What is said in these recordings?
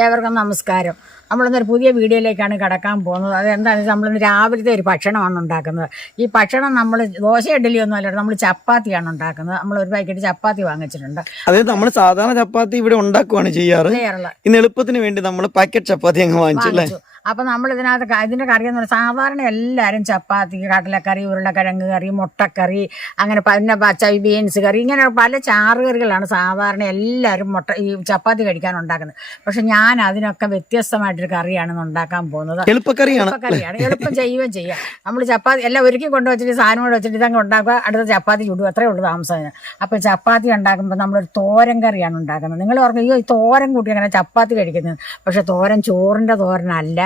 ഏവർക്കും നമസ്കാരം. നമ്മളിന്നൊരു പുതിയ വീഡിയോയിലേക്കാണ് കടക്കാൻ പോകുന്നത്. അതെന്താണെന്ന് വെച്ചാൽ നമ്മളിന്ന് രാവിലത്തെ ഒരു ഭക്ഷണമാണ് ഉണ്ടാക്കുന്നത്. ഈ ഭക്ഷണം നമ്മൾ ദോശ ഇഡ്ഡലിയൊന്നും അല്ല, നമ്മൾ ചപ്പാത്തിയാണ് ഉണ്ടാക്കുന്നത്. നമ്മൾ ഒരു പാക്കറ്റ് ചപ്പാത്തി വാങ്ങിച്ചിട്ടുണ്ട്. അതായത് നമ്മൾ സാധാരണ ചപ്പാത്തി ഇവിടെ ഉണ്ടാക്കുവാണ് ചെയ്യാറ്. ഇന്ന് എളുപ്പത്തിന് വേണ്ടി നമ്മൾ പാക്കറ്റ് ചപ്പാത്തി അങ്ങ് വാങ്ങിച്ചല്ലേ. അപ്പം നമ്മൾ ഇതിൻ്റെ കറി എന്ന് പറഞ്ഞാൽ സാധാരണ എല്ലാവരും ചപ്പാത്തി, കടലക്കറി, ഉരുളക്കിഴങ്ങ് കറി, മുട്ടക്കറി, അങ്ങനെ പിന്നെ പച്ച ബീൻസ് കറി, ഇങ്ങനെ പല ചാറുകറികളാണ് സാധാരണ എല്ലാവരും ഈ ചപ്പാത്തി കഴിക്കാൻ ഉണ്ടാക്കുന്നത്. പക്ഷെ ഞാൻ അതിനൊക്കെ വ്യത്യസ്തമായിട്ടൊരു കറിയാണ് ഉണ്ടാക്കാൻ പോകുന്നത്. എളുപ്പക്കറിയാണ്, എളുപ്പം ചെയ്യുകയും ചെയ്യാം. നമ്മൾ ചപ്പാത്തി എല്ലാം ഒരുക്കി കൊണ്ടുവച്ചിട്ട് സാധനം കൊണ്ട് വെച്ചിട്ട് ഇതങ്ങ് ഉണ്ടാക്കുക, അടുത്ത ചപ്പാത്തി ചുടുക, അത്രേ ഉള്ളൂ താമസം. അപ്പം ചപ്പാത്തി ഉണ്ടാക്കുമ്പോൾ നമ്മളൊരു തോരൻ കറിയാണ് ഉണ്ടാക്കുന്നത്. നിങ്ങൾ ഓർക്കും ഈ തോരൻ കൂട്ടി അങ്ങനെ ചപ്പാത്തി കഴിക്കുന്നത്. പക്ഷെ തോരൻ ചോറിൻ്റെ തോരനല്ല,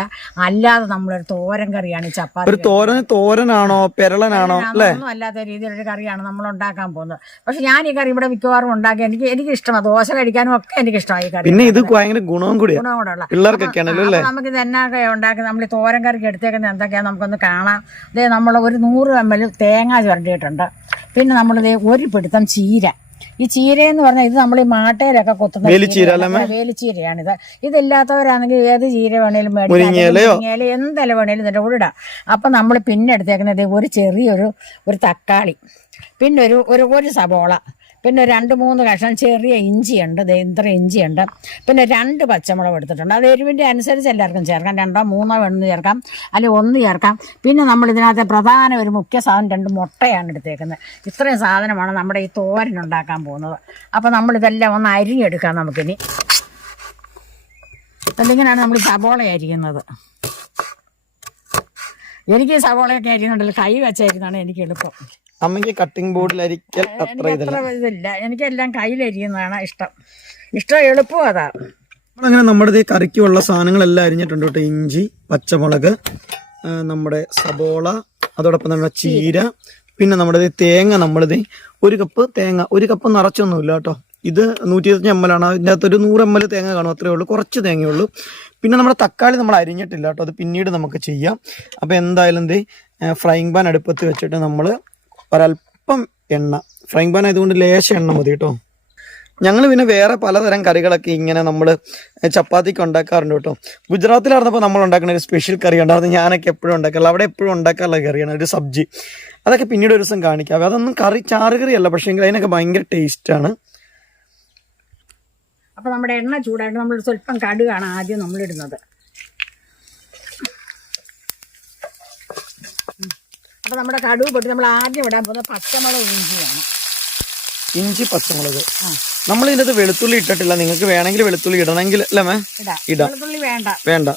അല്ലാതെ നമ്മളൊരു തോരൻ കറിയാണ് ചപ്പാത്തി. ഒരു തോരനാണോ പെരളനാണോ ഒന്നും അല്ലാത്ത രീതിയിലൊരു കറിയാണ് നമ്മൾ ഉണ്ടാക്കാൻ പോകുന്നത്. പക്ഷെ ഞാൻ ഈ കറി ഇവിടെ മിക്കവാറും ഉണ്ടാക്കി എനിക്ക് ഇഷ്ടമാണ്. ദോശ കഴിക്കാനും ഒക്കെ എനിക്ക് ഇഷ്ടമായി ഈ കറി. പിന്നെ ഇത് ഭയങ്കര ഗുണവും കൂടിയുള്ള നമുക്ക് ഇത് എന്നൊക്കെ ഉണ്ടാക്കി നമ്മൾ ഈ തോരൻ കറിക്ക് എടുത്തേക്കുന്നത് എന്തൊക്കെയാണെന്ന് നമുക്കൊന്ന് കാണാം. ഇതേ നമ്മൾ ഒരു 100 ml തേങ്ങ ചുരണ്ടിയിട്ടുണ്ട്. പിന്നെ നമ്മളിത് ഒരു പിടുത്തം ചീര. ഈ ചീരയെന്ന് പറഞ്ഞാൽ ഇത് നമ്മൾ ഈ മാട്ടയിലൊക്കെ കൊത്തുന്ന വേലിച്ചീരയാണിത്. ഇതില്ലാത്തവരാണെങ്കിൽ ഏത് ചീര വേണേലും മേടിക്കാം, എന്തില വേണേലും ഇതിൻ്റെ കൂടെ ഇടാം. അപ്പം നമ്മൾ പിന്നെ എടുത്തേക്കുന്നത് ഒരു ചെറിയൊരു തക്കാളി, പിന്നെ ഒരു സബോള, പിന്നെ 2-3 കഷ്ണം ചെറിയ ഇഞ്ചിയുണ്ട്, ഇത്ര ഇഞ്ചിയുണ്ട്, പിന്നെ 2 പച്ചമുളക് എടുത്തിട്ടുണ്ട്. അത് എരിവിൻ്റെ അനുസരിച്ച് എല്ലാവർക്കും ചേർക്കാം. 2 3 വേണമെന്ന് ചേർക്കാം, അല്ലെങ്കിൽ 1 ചേർക്കാം. പിന്നെ നമ്മൾ ഇതിനകത്ത് പ്രധാന ഒരു മുഖ്യ സാധനം 2 മുട്ടയാണ് എടുത്തേക്കുന്നത്. ഇത്രയും സാധനമാണ് നമ്മുടെ ഈ തോരൻ ഉണ്ടാക്കാൻ പോകുന്നത്. അപ്പോൾ നമ്മളിതെല്ലാം ഒന്ന് അരിഞ്ഞെടുക്കാം നമുക്കിനി. അതിങ്ങനെയാണ് നമ്മൾ സബോള അരിയുന്നത്. എനിക്ക് സബോളയൊക്കെ അരിയുന്നുണ്ടല്ലോ, കൈ വെച്ചായിരുന്നാണ് എനിക്ക് എളുപ്പം. അമ്മയ്ക്ക് കട്ടിംഗ് ബോർഡിൽ അരിക്കൽ അത്ര ഇതില്ല, എനിക്കെല്ലാം കയ്യിലരിയുന്നതാണ് ഇഷ്ടം, എളുപ്പം അതാ. അങ്ങനെ നമ്മുടെ കറിക്കുള്ള സാധനങ്ങളെല്ലാം അരിഞ്ഞിട്ടുണ്ട് കേട്ടോ. ഇഞ്ചി, പച്ചമുളക്, നമ്മുടെ സബോള, അതോടൊപ്പം നമ്മുടെ ചീര, പിന്നെ നമ്മുടെ തേങ്ങ. നമ്മളിത് 1 കപ്പ് തേങ്ങ, 1 കപ്പ് നിറച്ചൊന്നുമില്ല കേട്ടോ. ഇത് 125 ml ആണ്. അതിൻ്റെ അകത്ത് ഒരു 100 ml തേങ്ങ കാണും, അത്രേ ഉള്ളൂ, കുറച്ച് തേങ്ങയുള്ളൂ. പിന്നെ നമ്മുടെ തക്കാളി നമ്മൾ അരിഞ്ഞിട്ടില്ല കേട്ടോ, അത് പിന്നീട് നമുക്ക് ചെയ്യാം. അപ്പോൾ എന്തായാലും ഫ്രൈങ് പാൻ അടുപ്പത്ത് വെച്ചിട്ട് നമ്മൾ ഒരല്പം എണ്ണ, ഫ്രൈങ് പാൻ ആയതുകൊണ്ട് ലേശം എണ്ണ മതി കേട്ടോ. ഞങ്ങൾ പിന്നെ വേറെ പലതരം കറികളൊക്കെ ഇങ്ങനെ നമ്മൾ ചപ്പാത്തിക്ക് ഉണ്ടാക്കാറുണ്ട് കേട്ടോ. ഗുജറാത്തിലായിരുന്നപ്പോൾ നമ്മൾ ഉണ്ടാക്കുന്ന ഒരു സ്പെഷ്യൽ കറി ഉണ്ടായിരുന്നു, ഞാനൊക്കെ എപ്പോഴും ഉണ്ടാക്കാറില്ല, അവിടെ എപ്പോഴും ഉണ്ടാക്കാറുള്ള കറിയാണ് ഒരു സബ്ജി. അതൊക്കെ പിന്നീട് ഒരു ദിവസം കാണിക്കാം. അതൊന്നും ചാറുകറിയല്ല, പക്ഷേ എങ്കിൽ അതിനൊക്കെ ഭയങ്കര ടേസ്റ്റാണ്. അപ്പോൾ നമ്മുടെ എണ്ണ ചൂടായിട്ട് നമ്മൾ സ്വല്പം കടുകാണ് ആദ്യം നമ്മളിടുന്നത്. അപ്പോൾ നമ്മുടെ കടുക് പൊട്ടി നമ്മൾ ആദ്യം ഇടാൻ പോകുന്നത് പച്ചമുളക് ഇഞ്ചിയാണ്. ഇഞ്ചി പച്ചമുളക്. നമ്മൾ ഇതിനകത്ത് വെളുത്തുള്ളി ഇട്ടിട്ടില്ല. നിങ്ങൾക്ക് വേണമെങ്കിൽ വെളുത്തുള്ളി ഇടണമെങ്കിൽ അല്ലേ മേ ഇടാം. വെളുത്തുള്ളി വേണ്ട.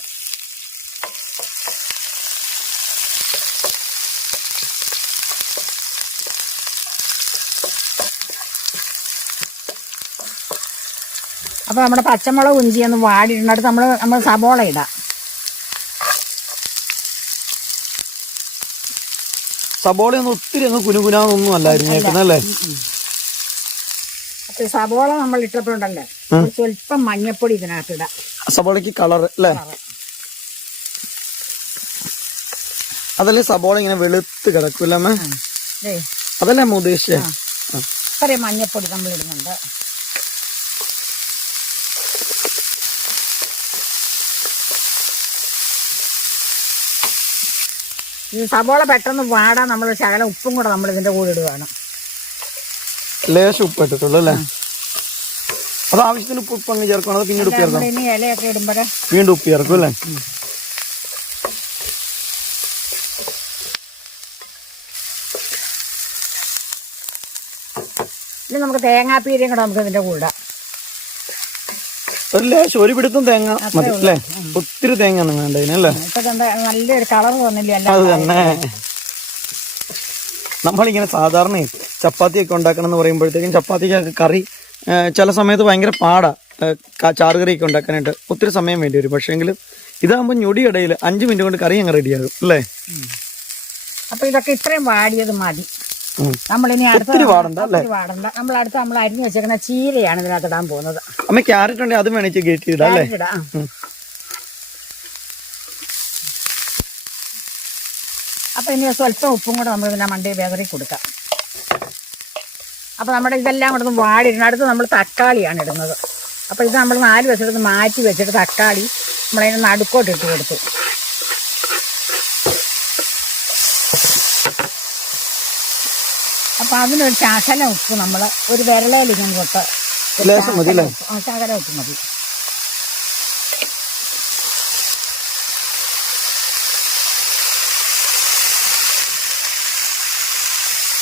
അപ്പോൾ നമ്മുടെ പച്ചമുളക് ഇഞ്ചി ഒന്ന് വാടിയിടുന്നിടത്ത് നമ്മൾ സബോള ഇടാം. സബോളയൊന്നും ഒത്തിരി അങ്ങ് കുനുകുനാന്നൊന്നും അല്ലായിരുന്നു അല്ലേ. അപ്പൊ സബോള നമ്മൾ ഇട്ടപ്പോണ്ടല്ലേ സ്വല്പം മഞ്ഞപ്പൊടി ഇതിനകത്ത് ഇടാം. സബോളക്ക് കളർ അല്ലേ, അതല്ലേ സബോള ഇങ്ങനെ വെളുത്ത് കിടക്കൂല്ലേ, അതല്ലേ അമ്മ ഉദ്ദേശിച്ചേ. ഇത്രയും മഞ്ഞപ്പൊടി നമ്മൾ ഇടുന്നുണ്ട്. ഈ സബോള പെട്ടെന്ന് വാടാൻ നമ്മൾ ശകലം ഉപ്പും കൂടെ നമ്മൾ ഇതിന്റെ കൂടെ ഇടുകയാണ്. ലേശം ഉപ്പ് ഇട്ടിട്ടുള്ളൂ അല്ലേ. അത് ആവശ്യത്തിന് ഉപ്പ് അങ്ങ് ചേർക്കണം, പിന്നീട് ഉപ്പ് ചേർക്കണം. ഇനി ഇലയൊക്കെ ഇടുമ്പോഴേ വീണ്ടും ഉപ്പ് ചേർക്കും അല്ലേ. ഇനി നമുക്ക് തേങ്ങാപ്പീരയും കൂടെ നമുക്ക് ഇതിന്റെ കൂടെ ഇടാം. ഒരു ലേശം, ഒരു പിടുത്തം തേങ്ങ മതി അല്ലേ, ഒത്തിരി തേങ്ങ ഒന്നും വേണ്ട ഇതിനല്ലേ. നല്ലൊരു കളർ വന്നില്ല. അത് തന്നെ. നമ്മളിങ്ങനെ സാധാരണ ചപ്പാത്തിയൊക്കെ ഉണ്ടാക്കണം എന്ന് പറയുമ്പോഴത്തേക്കും ചപ്പാത്തിക്കൊക്കെ കറി ചില സമയത്ത് ഭയങ്കര പാടാ, ചാറുകറിയൊക്കെ ഉണ്ടാക്കാനായിട്ട് ഒത്തിരി സമയം വേണ്ടി വരും. പക്ഷേ എങ്കിലും ഇതാകുമ്പോൾ ഞൊടിയിടയിൽ 5 മിനിറ്റ് കൊണ്ട് കറി അങ്ങ് റെഡിയാകും അല്ലേ. അപ്പൊ ഇതൊക്കെ ഇത്രയും വാടിയത് മതി. നമ്മളിനി അടുത്ത നമ്മൾ അരിഞ്ഞു വെച്ചേക്കുന്ന ചീരയാണ് ഇതിനകത്ത് ഇടാൻ പോകുന്നത്. അമ്മ ക്യാരറ്റ് ഉണ്ടെങ്കിൽ അതും വേണമെങ്കിൽ ഗേറ്റ് ചെയ്തിടാം അല്ലേ. അപ്പൊ ഇനി സ്വല്പം ഉപ്പും കൂടെ നമ്മൾ ഇതിനെ മണ്ടയിൽ വേദറി കൊടുക്കാം. അപ്പൊ നമ്മുടെ ഇതെല്ലാം കൂടെ ഒന്ന് വാടിയിരുന്ന അടുത്ത് നമ്മൾ തക്കാളിയാണ് ഇടുന്നത്. അപ്പോൾ ഇത് നമ്മൾ 4 വശത്ത് മാറ്റി വെച്ചിട്ട് തക്കാളി നമ്മളതിന് നടുക്കോട്ട് ഇട്ട് കൊടുത്തു. അപ്പം അതിനൊരു ശകലം ഉപ്പ് നമ്മൾ ഒരു വിരളയിലിങ്ങനെ തൊട്ട് ശകലം ഉപ്പ് മതി.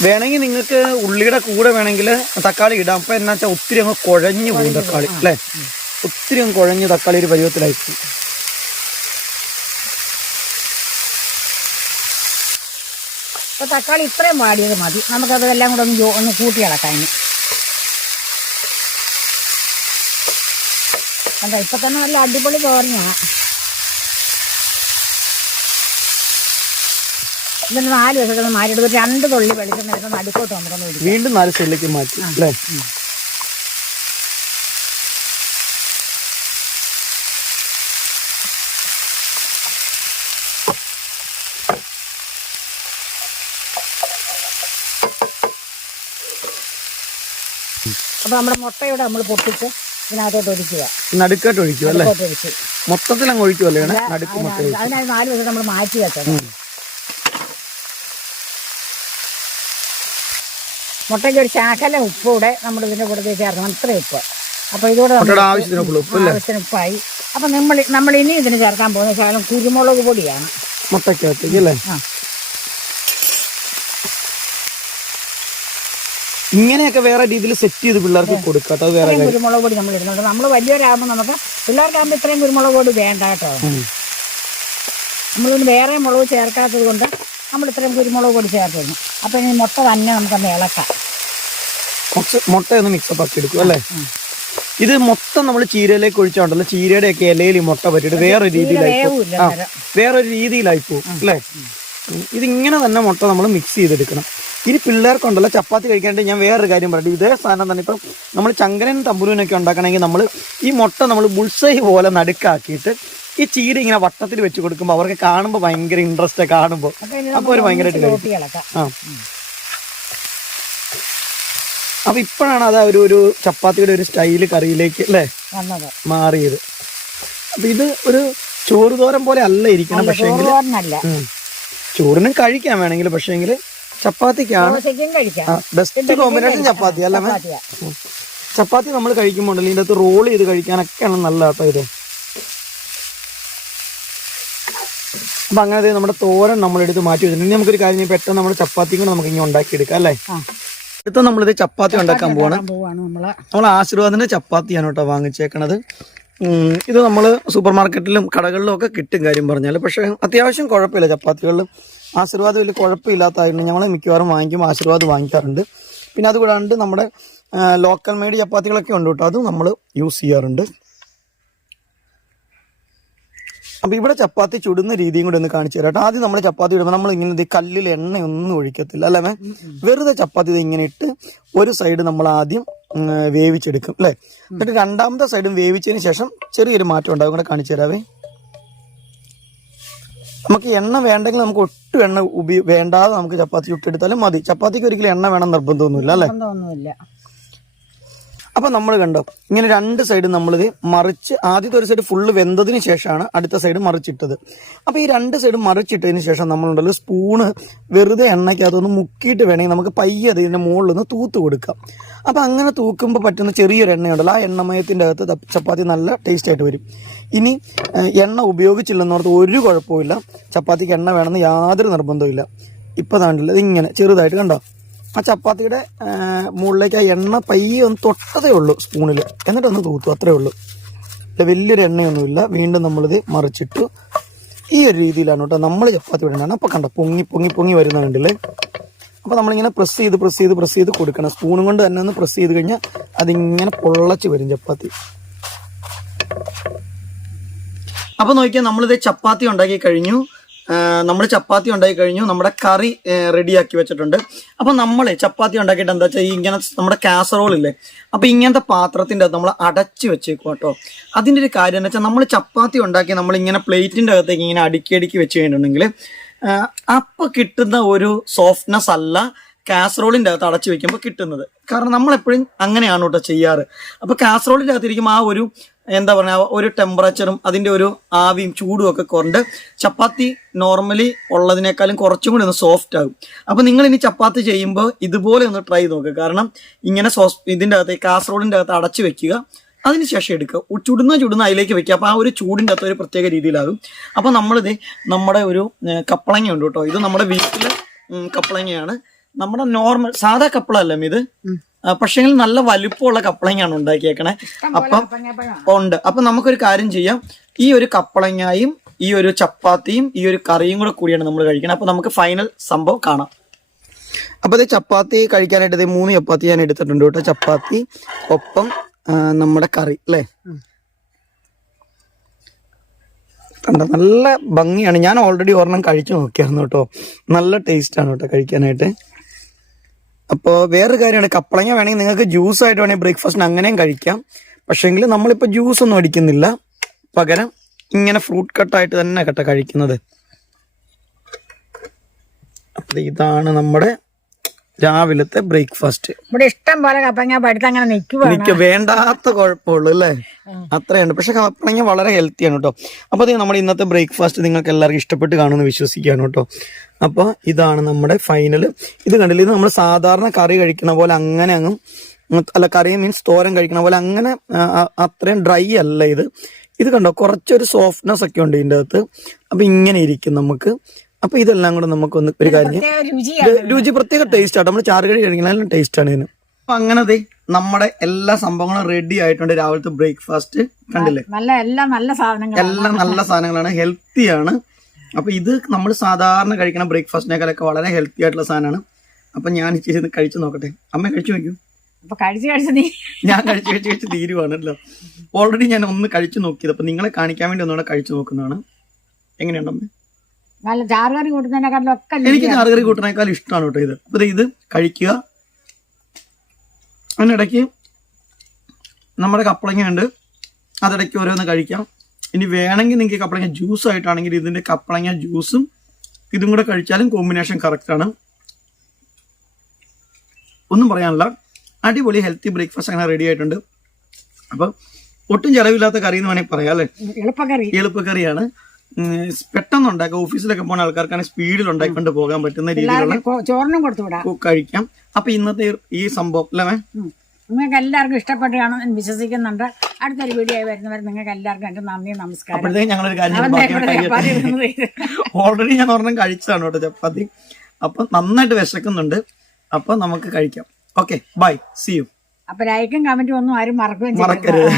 വേണമെങ്കിൽ നിങ്ങൾക്ക് ഉള്ളിയുടെ കൂടെ വേണമെങ്കിൽ തക്കാളി ഇടാം. അപ്പം എന്നാ വെച്ചാൽ ഒത്തിരി അങ്ങ് കുഴഞ്ഞു പോകും തക്കാളി അല്ലേ, ഒത്തിരി അങ്ങ് കുഴഞ്ഞ് തക്കാളി ഒരു പരുവത്തിലായിരിക്കും. അപ്പോൾ തക്കാളി ഇത്രയും വാടിയത് മതി. നമുക്കതെല്ലാം കൂടെ ഒന്ന് കൂട്ടി ഇളക്കാം. കണ്ടോ, ഇപ്പം തന്നെ നല്ല അടിപൊളി തോരഞ്ഞാണ്. ഇതിന് 4 വശത്തൊന്ന് മാറ്റിയെടുത്ത് 2 തുള്ളി വെളിച്ചെണ്ണ എടുത്ത് നടുക്കോട്ട് നമുക്കൊന്ന് ഒഴിക്കും. വീണ്ടും 4 സൈഡിലേക്ക് മാറ്റി അല്ലേ. അപ്പോൾ നമ്മുടെ മുട്ടയുടെ നമ്മൾ പൊട്ടിച്ച് ഇതിനകത്തോട്ട് ഒഴിക്കുക. നടുക്കോട്ട് ഒഴിക്കുക അല്ലേ, മൊത്തത്തിൽ അങ്ങ് ഒഴിക്കുമല്ലേ നടുക്ക് മുട്ട. അതിനായി 4 വശം നമ്മൾ മാറ്റി വെച്ചത്. മുട്ടയ്ക്ക് ഒരു ശകലം ഉപ്പൂടെ നമ്മൾ ഇതിൻ്റെ കൂടെ ചേർക്കണം, ഇത്രയും ഉപ്പ്. അപ്പോൾ ഇതുകൂടെ ആവശ്യത്തിന് ഉപ്പായി. അപ്പം നമ്മൾ ഇനി ഇതിന് ചേർക്കാൻ പോകുന്ന ശകലം കുരുമുളക് പൊടിയാണ് മുട്ടയ്ക്കകത്തേക്ക് അല്ലേ. ഇങ്ങനെയൊക്കെ വേറെ രീതിയിൽ സെറ്റ് ചെയ്ത് പിള്ളേർക്ക് കൊടുക്കാം. വേറെ കുരുമുളക് പൊടി നമ്മൾ ഇടുന്നുണ്ട്. നമ്മൾ വലിയൊരാകുമ്പോൾ നമുക്ക് പിള്ളേർക്കാകുമ്പോൾ ഇത്രയും കുരുമുളക് പൊടി വേണ്ട കേട്ടോ. നമ്മളിന് വേറെ മുളക് ചേർക്കാത്തത് കൊണ്ട് നമ്മൾ ഇത്രയും കുരുമുളക് പൊടി ചേർത്തിരുന്നു. അപ്പം ഇനി മുട്ട തന്നെ നമുക്കൊന്ന് ഇളക്കാം. മുട്ട ഒന്ന് മിക്സപ്പ് ആക്കി എടുക്കും അല്ലേ. ഇത് മൊത്തം നമ്മൾ ചീരയിലേക്ക് ഒഴിച്ചോണ്ടല്ലോ, ചീരയുടെ ഒക്കെ ഇലയിൽ ഈ മുട്ട പറ്റിയിട്ട് വേറൊരു രീതിയിലായി പോകും അല്ലേ. ഇതിങ്ങനെ തന്നെ മുട്ട നമ്മൾ മിക്സ് ചെയ്തെടുക്കണം. ഇനി പിള്ളേർക്കുണ്ടല്ലോ ചപ്പാത്തി കഴിക്കാണ്ട് ഞാൻ വേറൊരു കാര്യം പറയട്ടെ. ഇതേ സാധനം തന്നെ ഇപ്പം നമ്മൾ ചങ്കരൻ തമ്പുരുവിനൊക്കെ ഉണ്ടാക്കണമെങ്കിൽ നമ്മൾ ഈ മുട്ട നമ്മൾ ബുൾസൈ പോലെ നടുക്കാക്കിയിട്ട് ഈ ചീര ഇങ്ങനെ വട്ടത്തിൽ വെച്ച് കൊടുക്കുമ്പോൾ അവർക്ക് കാണുമ്പോൾ ഭയങ്കര ഇൻട്രസ്റ്റ് കാണുമ്പോൾ. അപ്പോൾ ഒരു ഭയങ്കരമായിട്ട് അപ്പൊ ഇപ്പോഴാണ് അത് ഒരു ചപ്പാത്തിയുടെ ഒരു സ്റ്റൈല് കറിയിലേക്ക് അല്ലേ മാറിയത്. അപ്പൊ ഇത് ഒരു ചോറുതോരൻ പോലെ അല്ല ഇരിക്കണം. പക്ഷേ ചോറിനും കഴിക്കാൻ വേണമെങ്കിൽ, പക്ഷേങ്കിൽ ചപ്പാത്തിക്കാണ് ബെസ്റ്റ് കോമ്പിനേഷൻ ചപ്പാത്തി അല്ലേ. ചപ്പാത്തി നമ്മൾ കഴിക്കുമ്പോൾ ഇതിൻ്റെ അകത്ത് റോൾ ചെയ്ത് കഴിക്കാനൊക്കെയാണ് നല്ല കേട്ടോ ഇത്. അപ്പൊ അങ്ങനെ നമ്മുടെ തോരൻ നമ്മളെടുത്ത് മാറ്റി വെച്ചിട്ടുണ്ട്. ഇനി നമുക്കൊരു കാര്യം പെട്ടെന്ന് നമ്മുടെ ചപ്പാത്തി കൂടെ നമുക്ക് ഇങ്ങനെ ഉണ്ടാക്കിയെടുക്കാം അല്ലേ. അടുത്ത നമ്മളിത് ചപ്പാത്തി ഉണ്ടാക്കാൻ പോവാണ്. നമ്മൾ ആശീർവാദിന്റെ ചപ്പാത്തിയാണ് കേട്ടോ വാങ്ങിച്ചേക്കണത്. ഇത് നമ്മൾ സൂപ്പർ മാർക്കറ്റിലും കടകളിലും ഒക്കെ കിട്ടും കാര്യം പറഞ്ഞാൽ. പക്ഷെ അത്യാവശ്യം കുഴപ്പമില്ല ചപ്പാത്തികളിൽ. ആശീർവാദ് വലിയ കുഴപ്പമില്ലാത്തതായിരുന്നു. ഞങ്ങൾ മിക്കവാറും വാങ്ങിക്കുമ്പോൾ ആശീർവാദ് വാങ്ങിക്കാറുണ്ട്. പിന്നെ അതുകൂടാണ്ട് നമ്മുടെ ലോക്കൽ മെയ്ഡ് ചപ്പാത്തികളൊക്കെ ഉണ്ട് കേട്ടോ, അതും നമ്മൾ യൂസ് ചെയ്യാറുണ്ട്. അപ്പോൾ ഇവിടെ ചപ്പാത്തി ചുടുന്ന രീതിയും കൂടെ ഒന്ന് കാണിച്ചു തരാം കേട്ടോ. ആദ്യം നമ്മൾ ചപ്പാത്തി ഇടുമ്പോൾ നമ്മൾ ഇങ്ങനെ കല്ലിൽ എണ്ണയൊന്നും ഒഴിക്കത്തില്ല അല്ലേ. വെറുതെ ചപ്പാത്തി ഇത് ഇങ്ങനെ ഇട്ട് ഒരു സൈഡ് നമ്മൾ ആദ്യം വേവിച്ചെടുക്കും അല്ലേ. എന്നിട്ട് രണ്ടാമത്തെ സൈഡും വേവിച്ചതിന് ശേഷം ചെറിയൊരു മാറ്റം ഉണ്ടാവും, കൂടെ കാണിച്ചു തരാവേ. നമുക്ക് എണ്ണ വേണ്ടെങ്കിൽ നമുക്ക് ഒട്ടും എണ്ണ വേണ്ടാതെ നമുക്ക് ചപ്പാത്തി ചുട്ടെടുത്താലും മതി. ചപ്പാത്തിക്ക് ഒരിക്കലും എണ്ണ വേണം നിർബന്ധമൊന്നുമില്ല അല്ലേ. അപ്പൊ നമ്മൾ കണ്ടോ ഇങ്ങനെ 2 സൈഡും നമ്മളിത് മറിച്ച്, ആദ്യത്തെ ഒരു സൈഡ് ഫുള്ള് വെന്തതിന് ശേഷമാണ് അടുത്ത സൈഡ് മറിച്ചിട്ടത്. അപ്പൊ ഈ 2 സൈഡും മറിച്ചിട്ടതിന് ശേഷം നമ്മളുണ്ടല്ലോ സ്പൂണ് വെറുതെ എണ്ണയ്ക്കകത്തൊന്ന് മുക്കിയിട്ട് വേണമെങ്കിൽ നമുക്ക് പയ്യെ ഇതിന്റെ മുകളിലൊന്ന് തൂത്ത് കൊടുക്കാം. അപ്പൊ അങ്ങനെ തൂക്കുമ്പോൾ പറ്റുന്ന ചെറിയൊരു എണ്ണയുണ്ടല്ലോ, ആ എണ്ണമയത്തിന്റെ അകത്ത് ചപ്പാത്തി നല്ല ടേസ്റ്റ് ആയിട്ട് വരും. ഇനി എണ്ണ ഉപയോഗിച്ചില്ലെന്നോർത്ത് ഒരു കുഴപ്പമില്ല, ചപ്പാത്തിക്ക് എണ്ണ വേണമെന്ന് യാതൊരു നിർബന്ധമില്ല. ഇപ്പൊ താണ്ടില്ല ഇതിങ്ങനെ ചെറുതായിട്ട് കണ്ടോ, ആ ചപ്പാത്തിയുടെ മുകളിലേക്ക് ആ എണ്ണ പയ്യെ ഒന്ന് തൊട്ടതേ ഉള്ളൂ സ്പൂണിൽ, എന്നിട്ടൊന്ന് തൂത്തു, അത്രേ ഉള്ളൂ. വലിയൊരു എണ്ണയൊന്നുമില്ല. വീണ്ടും നമ്മളിത് മറിച്ചിട്ടു. ഈ ഒരു രീതിയിലാണ് കേട്ടോ നമ്മൾ ചപ്പാത്തി ഇടുന്നതാണ്. അപ്പോൾ കണ്ടോ പൊങ്ങി പൊങ്ങി പൊങ്ങി വരുന്ന കണ്ടില്ലേ. അപ്പോൾ നമ്മളിങ്ങനെ പ്രസ് ചെയ്ത് കൊടുക്കണം. സ്പൂണും കൊണ്ട് തന്നെ ഒന്ന് പ്രസ് ചെയ്ത് കഴിഞ്ഞാൽ അതിങ്ങനെ പൊള്ളച്ച് വരും ചപ്പാത്തി. അപ്പോൾ നോക്കിയാൽ നമ്മളിത് ചപ്പാത്തി ഉണ്ടാക്കി കഴിഞ്ഞു. നമ്മുടെ കറി റെഡിയാക്കി വെച്ചിട്ടുണ്ട്. അപ്പം നമ്മൾ ചപ്പാത്തി ഉണ്ടാക്കിയിട്ട് എന്താ വെച്ചാൽ ഇങ്ങനെ നമ്മുടെ കാസറോളില്ലേ, അപ്പം ഇങ്ങനത്തെ പാത്രത്തിൻ്റെ അകത്ത് നമ്മൾ അടച്ച് വെച്ചേക്കും കേട്ടോ. അതിൻ്റെ ഒരു കാര്യം എന്ന് വെച്ചാൽ നമ്മൾ ചപ്പാത്തി ഉണ്ടാക്കി നമ്മളിങ്ങനെ പ്ലേറ്റിൻ്റെ അകത്തേക്ക് ഇങ്ങനെ അടുക്കി വെച്ച് കഴിഞ്ഞിട്ടുണ്ടെങ്കിൽ അപ്പം കിട്ടുന്ന ഒരു സോഫ്റ്റ്നെസ് അല്ല കാസറോളിന്റെ അകത്ത് അടച്ചു വെക്കുമ്പോൾ കിട്ടുന്നത്. കാരണം നമ്മളെപ്പോഴും അങ്ങനെയാണ് കേട്ടോ ചെയ്യാറ്. അപ്പൊ കാസറോളിന്റെ അകത്തിരിക്കുമ്പോൾ ആ ഒരു എന്താ പറയുക, ഒരു ടെമ്പറേച്ചറും അതിന്റെ ഒരു ആവിയും ചൂടും ഒക്കെ കൊണ്ട് ചപ്പാത്തി നോർമലി ഉള്ളതിനേക്കാളും കുറച്ചും കൂടി ഒന്ന് സോഫ്റ്റ് ആകും. അപ്പൊ നിങ്ങൾ ഇനി ചപ്പാത്തി ചെയ്യുമ്പോൾ ഇതുപോലെ ഒന്ന് ട്രൈ നോക്കുക. കാരണം ഇങ്ങനെ ഇതിന്റെ അകത്ത് കാസറോളിന്റെ അകത്ത് അടച്ചു വെക്കുക, അതിനുശേഷം എടുക്കുക, ചുടുന്ന അതിലേക്ക് വെക്കുക. അപ്പോൾ ആ ഒരു ചൂടിൻ്റെ അകത്ത് ഒരു പ്രത്യേക രീതിയിലാകും. അപ്പോൾ നമ്മളിത് നമ്മുടെ ഒരു കപ്പളങ്ങ ഉണ്ട് കേട്ടോ. ഇത് നമ്മുടെ വീട്ടിലെ കപ്പളങ്ങയാണ്. നമ്മുടെ നോർമൽ സാധാ കപ്പളല്ല ഇത്, പക്ഷേ നല്ല വലുപ്പമുള്ള കപ്പളങ്ങയാണ് ഉണ്ടാക്കിയേക്കണേ. അപ്പം ഉണ്ട്. അപ്പം നമുക്കൊരു കാര്യം ചെയ്യാം, ഈ ഒരു കപ്പളങ്ങയും ഈ ഒരു ചപ്പാത്തിയും ഈ ഒരു കറിയും കൂടെ കൂടിയാണ് നമ്മൾ കഴിക്കണം. അപ്പം നമുക്ക് ഫൈനൽ സംഭവം കാണാം. അപ്പോൾ ഇത് ചപ്പാത്തി കഴിക്കാനായിട്ട് 3 ചപ്പാത്തി ഞാൻ എടുത്തിട്ടുണ്ട് കേട്ടോ. ചപ്പാത്തി ഒപ്പം നമ്മുടെ കറി അല്ലേ, കണ്ട നല്ല ഭംഗിയാണ്. ഞാൻ ഓൾറെഡി ഒരെണ്ണം കഴിച്ചു നോക്കിയായിരുന്നു കേട്ടോ. നല്ല ടേസ്റ്റ് ആണ് കേട്ടോ കഴിക്കാനായിട്ട്. അപ്പോൾ വേറൊരു കാര്യമാണ്, കപ്പളങ്ങ വേണമെങ്കിൽ നിങ്ങൾക്ക് ജ്യൂസ് ആയിട്ട് വേണമെങ്കിൽ ബ്രേക്ക്ഫാസ്റ്റിന് അങ്ങനെയും കഴിക്കാം. പക്ഷേങ്കിൽ നമ്മളിപ്പോൾ ജ്യൂസ് ഒന്നും അടിക്കുന്നില്ല, പകരം ഇങ്ങനെ ഫ്രൂട്ട് കട്ടായിട്ട് തന്നെ കേട്ടോ കഴിക്കുന്നത്. അപ്പോൾ ഇതാണ് നമ്മുടെ രാവിലത്തെ ബ്രേക്ക്ഫാസ്റ്റ്. ഇവിടെ ഇഷ്ടം പോലെ കപ്പളങ്ങ പഴുത്ത് അങ്ങനെ എനിക്ക് വേണ്ടാത്ത കുഴപ്പമുള്ളൂ അല്ലേ, അത്രയുണ്ട്. പക്ഷെ കപ്പളങ്ങ വളരെ ഹെൽത്തിയാണ് കേട്ടോ. അപ്പോൾ അത് നമ്മുടെ ഇന്നത്തെ ബ്രേക്ക്ഫാസ്റ്റ് നിങ്ങൾക്ക് എല്ലാവർക്കും ഇഷ്ടപ്പെട്ട് കാണുമെന്ന് വിശ്വസിക്കുകയാണ് കേട്ടോ. അപ്പോൾ ഇതാണ് നമ്മുടെ ഫൈനൽ. ഇത് കണ്ടില്ല, ഇത് നമ്മൾ സാധാരണ കറി കഴിക്കുന്ന പോലെ അങ്ങനെ അങ്ങും അല്ല, കറി മീൻസ് തോരൻ കഴിക്കുന്ന പോലെ അങ്ങനെ അത്രയും ഡ്രൈ അല്ല ഇത്. ഇത് കണ്ടോ, കുറച്ചൊരു സോഫ്റ്റ്നെസ് ഒക്കെ ഉണ്ട് ഇതിൻ്റെ അകത്ത്. അപ്പം ഇങ്ങനെ ഇരിക്കും നമുക്ക്. അപ്പൊ ഇതെല്ലാം കൂടെ നമുക്കൊന്ന് ഒരു കാര്യം, രുചി പ്രത്യേക ടേസ്റ്റ് ആണ്. നമ്മൾ ചാറുകടി കഴിക്കണാലും ടേസ്റ്റ് ആണ് ഇതിന്. അപ്പൊ അങ്ങനത്തെ നമ്മുടെ എല്ലാ സംഭവങ്ങളും റെഡി ആയിട്ടുണ്ട്. രാവിലത്തെ ബ്രേക്ക്ഫാസ്റ്റ് കണ്ടില്ലേ, എല്ലാം നല്ല സാധനങ്ങളാണ്, ഹെൽത്തിയാണ്. അപ്പൊ ഇത് നമ്മൾ സാധാരണ കഴിക്കുന്ന ബ്രേക്ക്ഫാസ്റ്റിനേക്കാളൊക്കെ വളരെ ഹെൽത്തി ആയിട്ടുള്ള സാധനമാണ്. അപ്പൊ ഞാൻ ഇച്ചിരി കഴിച്ചു നോക്കട്ടെ. അമ്മ കഴിച്ചു നോക്കൂ. ഞാൻ കഴിച്ച് തീരുവാണല്ലോ. ഓൾറെഡി ഞാൻ ഒന്ന് കഴിച്ചു നോക്കിയത്, അപ്പൊ നിങ്ങളെ കാണിക്കാൻ വേണ്ടി ഒന്നുകൂടെ കഴിച്ചു നോക്കുന്നതാണ്. എങ്ങനെയുണ്ടമ്മ? എനിക്ക് ചാറുകറി കൂട്ടുന്നതിനേക്കാൾ ഇഷ്ടമാണ് കേട്ടോ ഇത്. അപ്പൊ ഇത് കഴിക്കുക. അതിനിടയ്ക്ക് നമ്മുടെ കപ്പളങ്ങ ഉണ്ട്, അതിടയ്ക്ക് ഓരോന്ന് കഴിക്കാം. ഇനി വേണമെങ്കിൽ നിങ്ങൾക്ക് കപ്പളങ്ങ ജ്യൂസ് ആയിട്ടാണെങ്കിൽ ഇതിന്റെ കപ്പളങ്ങ ജ്യൂസും ഇതും കൂടെ കഴിച്ചാലും കോമ്പിനേഷൻ കറക്റ്റ് ആണ്. ഒന്നും പറയാനില്ല, അടിപൊളി ഹെൽത്തി ബ്രേക്ക്ഫാസ്റ്റ് അങ്ങനെ റെഡി ആയിട്ടുണ്ട്. അപ്പൊ ഒട്ടും ചെലവില്ലാത്ത കറി എന്ന് വേണമെങ്കിൽ പറയാം അല്ലേ, എളുപ്പക്കറിയാണ്. പെട്ടെന്ന് ഉണ്ടാക്കാം. ഓഫീസിലൊക്കെ പോകുന്ന ആൾക്കാർക്കാണെങ്കിൽ സ്പീഡിൽ ഉണ്ടാക്കിക്കൊണ്ട് പോകാൻ പറ്റുന്ന രീതിയിലുള്ള കഴിക്കാം. അപ്പൊ ഇന്നത്തെ ഈ സംഭവം അല്ലേ നിങ്ങൾക്ക് എല്ലാവർക്കും ഇഷ്ടപ്പെട്ട് കാണുമെന്ന് വിശ്വസിക്കുന്നുണ്ട്. അടുത്തൊരു വീഡിയോ ആയി വരുന്നവരെ നിങ്ങൾക്ക് എല്ലാവർക്കും എന്റെ നന്ദി, നമസ്കാരം. അപ്പോഴത്തേക്ക് ഞങ്ങളൊരു കാര്യം ഓൾറെഡി ഞാൻ ഒരെണ്ണം കഴിച്ചതാണ് കേട്ടോ ചപ്പാത്തി. അപ്പൊ നന്നായിട്ട് വിശക്കുന്നുണ്ട്. അപ്പൊ നമുക്ക് കഴിക്കാം. Okay, bye, see you. അപ്പൊ ലൈക്കും കമന്റും ഒന്നും ആരും മറക്കരുത്.